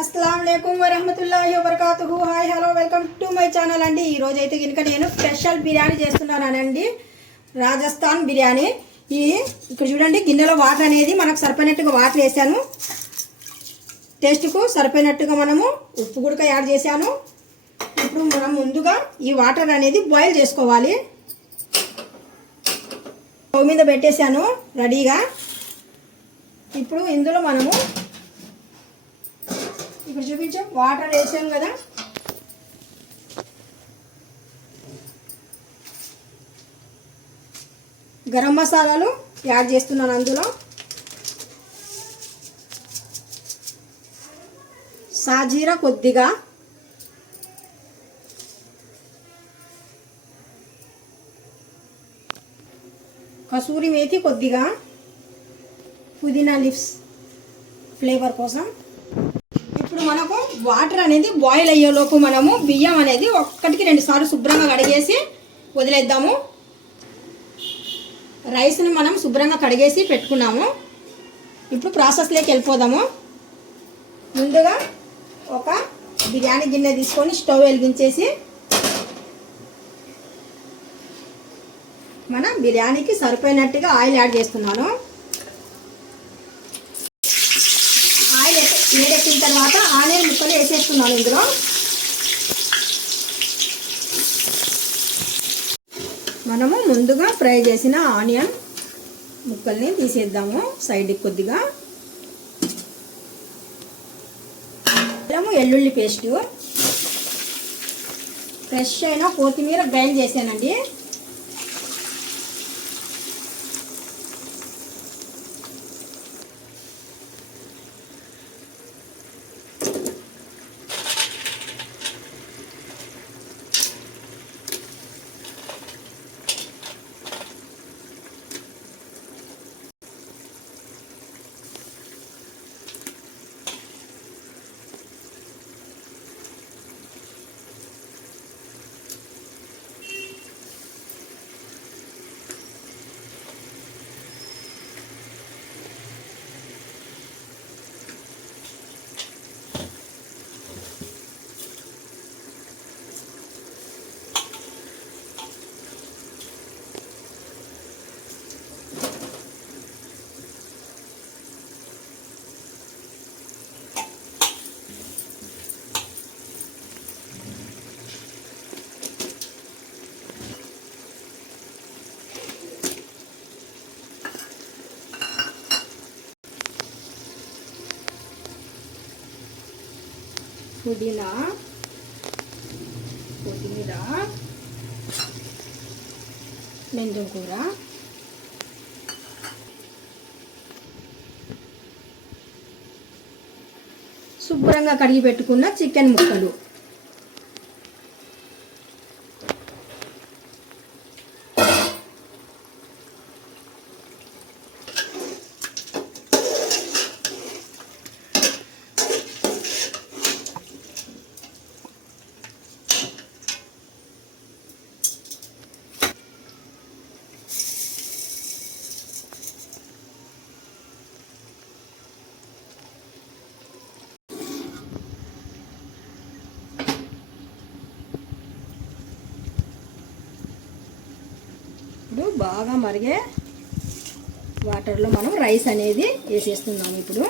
अस्सलाम वालेकुम वरहमतुल्लाहि वबरकातुहू। Hi hello welcome to my channel అండి। ఈ రోజు అయితే గినక నేను స్పెషల్ బిర్యానీ చేస్తున్నానండి, రాజస్థాన్ బిర్యానీ। ఇక్కడ చూడండి, గిన్నెలో వాటర్ అనేది మనకు సరిపోయినట్టుగా వాటర్ వేసాను, టేస్ట్కు సరిపోయినట్టుగా మనము ఉప్పు కూడా యాడ్ చేశాను। ఇప్పుడు మనం ముందుగా ఈ వాటర్ అనేది బాయిల్ చేసుకోవాలి। స్టవ్ మీద పెట్టేశాను రెడీగా। ఇప్పుడు ఇందులో మనము ఇప్పుడు చూపించాం వాటర్ వేసాం కదా, గరం మసాలాలు యాడ్ చేస్తున్నాను అందులో। సాజీరా కొద్దిగా, కసూరి మేతి కొద్దిగా, పుదీనా లీవ్స్ ఫ్లేవర్ కోసం। ఇప్పుడు మనకు వాటర్ అనేది బాయిల్ అయ్యేలోపు మనము బియ్యం అనేది ఒక్కటికి 2 సార్లు శుభ్రంగా కడిగేసి వదిలేద్దాము। రైస్ని మనం శుభ్రంగా కడిగేసి పెట్టుకున్నాము। ఇప్పుడు ప్రాసెస్లోకి వెళ్ళిపోదాము। ముందుగా ఒక బిర్యానీ గిన్నె తీసుకొని స్టవ్ వెలిగించేసి మన బిర్యానీకి సరిపోయినట్టుగా ఆయిల్ యాడ్ చేస్తున్నాను। వేడెక్కిన తర్వాత ఆనియన్ ముక్కలు వేసేస్తున్నాను ఇందులో। మనము ముందుగా ఫ్రై చేసిన ఆనియన్ ముక్కల్ని తీసేద్దాము సైడ్కి కొద్దిగా। అల్లము వెల్లుల్లి పేస్టు, ఫ్రెష్ అయిన కొత్తిమీర గ్రైండ్ చేశానండి। పుదీనా, కొత్తిమీర, మెంతం కూర, శుభ్రంగా కడిగి పెట్టుకున్న చికెన్ ముక్కలు, బాగా మరిగే వాటర్లో మనం రైస్ అనేది వేసేస్తున్నాము। ఇప్పుడు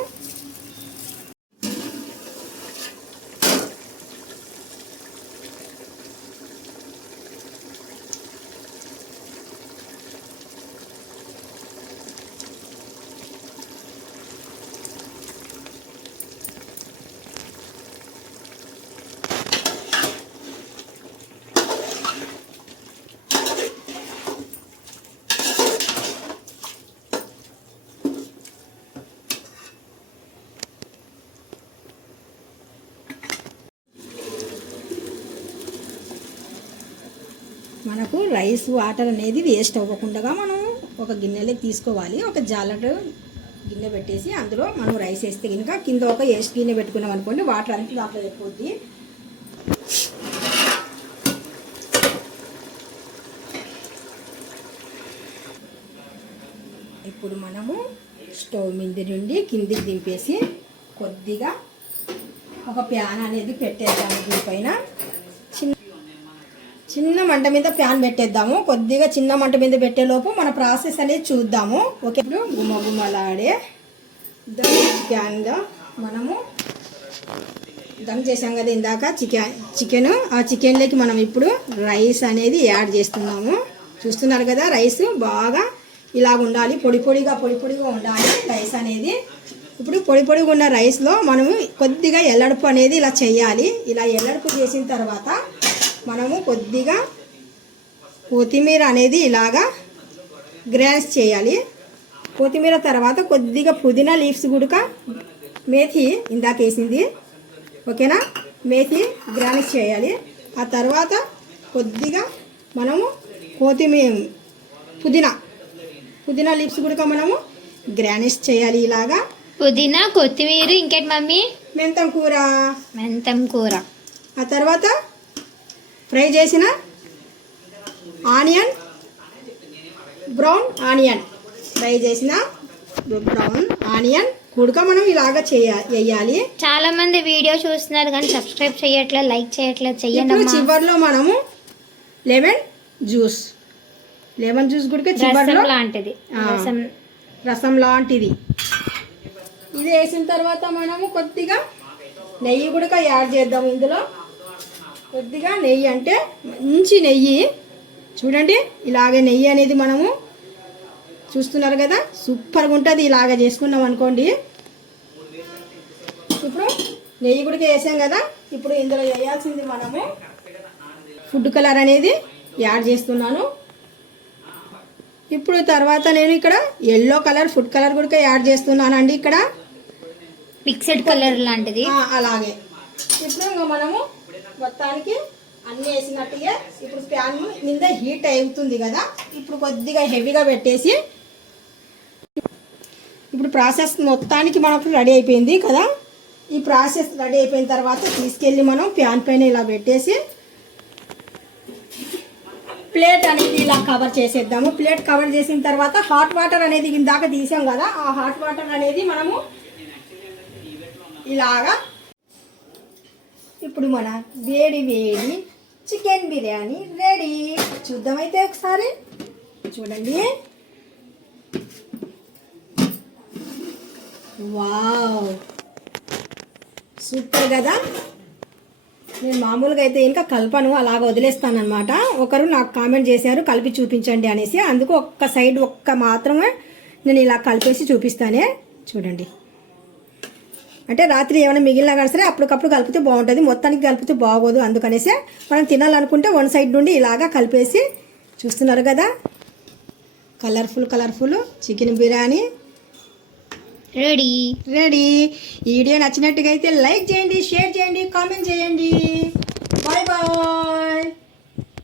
మనకు రైస్ వాటర్ అనేది వేస్ట్ అవ్వకుండా మనం ఒక గిన్నెలో తీసుకోవాలి। ఒక జాలర్ గిన్నె పెట్టేసి అందులో మనం రైస్ వేస్తే కనుక కింద ఒక వేస్ట్ గిన్నె పెట్టుకున్నాం అనుకోండి, వాటర్ అంతా దాంట్లో అయిపోద్ది। ఇప్పుడు మనము స్టవ్ మీద నుండి కిందికి దింపేసి కొద్దిగా ఒక ప్యాన్ అనేది పెట్టేద్దాము. దీనిపైన చిన్న మంట మీద ప్యాన్ పెట్టేద్దాము. కొద్దిగా చిన్న మంట మీద పెట్టేలోపు మన ప్రాసెస్ అనేది చూద్దాము. ఓకే, ఇప్పుడు గుమ్మలాడే ప్యాన్గా మనము దమ్ చేసాం కదా ఇందాక చికెన్. ఆ చికెన్లోకి మనం ఇప్పుడు రైస్ అనేది యాడ్ చేస్తున్నాము. చూస్తున్నారు కదా, రైస్ బాగా ఇలా ఉండాలి, పొడి పొడిగా ఉండాలి రైస్ అనేది. ఇప్పుడు పొడి పొడిగా ఉన్న రైస్లో మనము కొద్దిగా ఎల్లడుపు అనేది ఇలా చేయాలి. ఇలా ఎల్లడుపు చేసిన తర్వాత మనము కొద్దిగా కొత్తిమీర అనేది ఇలాగా గ్రాండ్స్ చేయాలి. కొత్తిమీర తర్వాత కొద్దిగా పుదీనా లీవ్స్ గుడక మేథి ఇందాక వేసింది, ఓకేనా, మేథి గ్రాండ్స్ చేయాలి. ఆ తర్వాత కొద్దిగా మనము పుదీనా లీవ్స్ గుడక మనము గ్రాండ్స్ చేయాలి. ఇలాగా పుదీనా, కొత్తిమీర, ఇంకేంటి మమ్మీ? మెంతం కూర. ఆ తర్వాత ఫ్రై చేసిన బ్రౌన్ ఆనియన్ కుడక మనం ఇలాగా వేయాలి. చాలా మంది వీడియో చూస్తున్నారు కానీ సబ్స్క్రైబ్ చేయట్లేదు, లైక్ చేయట్లేదు. చెయ్యండి. చివర్లో మనము లెమన్ జ్యూస్ గుడికి చివర్లో లాంటిది రసం లాంటిది ఇది వేసిన తర్వాత మనము కొద్దిగా నెయ్యి కూడా యాడ్ చేద్దాం. ఇందులో కొద్దిగా నెయ్యి, అంటే మంచి నెయ్యి చూడండి. ఇలాగే నెయ్యి అనేది మనము చూస్తున్నారు కదా, సూపర్గా ఉంటుంది. ఇలాగ చేసుకున్నాం అనుకోండి. ఇప్పుడు నెయ్యి కూడా వేసాం కదా, ఇప్పుడు ఇందులో వేయాల్సింది మనము ఫుడ్ కలర్ అనేది యాడ్ చేస్తున్నాను. ఇప్పుడు తర్వాత నేను ఇక్కడ ఎల్లో కలర్ ఫుడ్ కలర్ కూడా యాడ్ చేస్తున్నానండి. ఇక్కడ మిక్స్డ్ కలర్ లాంటిది అలాగే. ఇప్పుడు ఇంకా మనము మొత్తానికి అన్నీ వేసినట్టుగా ఇప్పుడు ప్యాన్ మీద హీట్ అవుతుంది కదా, ఇప్పుడు కొద్దిగా హెవీగా పెట్టేసి ఇప్పుడు ప్రాసెస్ మొత్తానికి మనకు రెడీ అయిపోయింది కదా. ఈ ప్రాసెస్ రెడీ అయిపోయిన తర్వాత తీసుకెళ్ళి మనం ప్యాన్ పైన ఇలా పెట్టేసి ప్లేట్ అనేది ఇలా కవర్ చేసేద్దాము. ప్లేట్ కవర్ చేసిన తర్వాత హాట్ వాటర్ అనేది ఇందాక తీసాం కదా, ఆ హాట్ వాటర్ అనేది మనము ఇలాగా ఇప్పుడు మన వేడి చికెన్ బిర్యానీ రెడీ. చూద్దామైతే ఒకసారి చూడండి. వావ్, సూపర్ కదా. నేను మామూలుగా అయితే ఇంకా కలపను, అలాగ వదిలేస్తాను అనమాట. ఒకరు నాకు కామెంట్ చేశారు కలిపి చూపించండి అనేసి, అందుకు ఒక్క సైడ్ మాత్రమే నేను ఇలా కలిపేసి చూపిస్తానే. చూడండి, అంటే రాత్రి ఏమైనా మిగిలినా కానీ సరే అప్పటికప్పుడు కలిపితే బాగుంటుంది, మొత్తానికి కలిపితే బాగోదు. అందుకనేసి మనం తినాలనుకుంటే వన్ సైడ్ నుండి ఇలాగా కలిపేసి చూస్తున్నారు కదా, కలర్ఫుల్ చికెన్ బిర్యానీ రెడీ. ఈ వీడియో నచ్చినట్టుగా అయితే లైక్ చేయండి, షేర్ చేయండి, కామెంట్ చేయండి. Bye bye.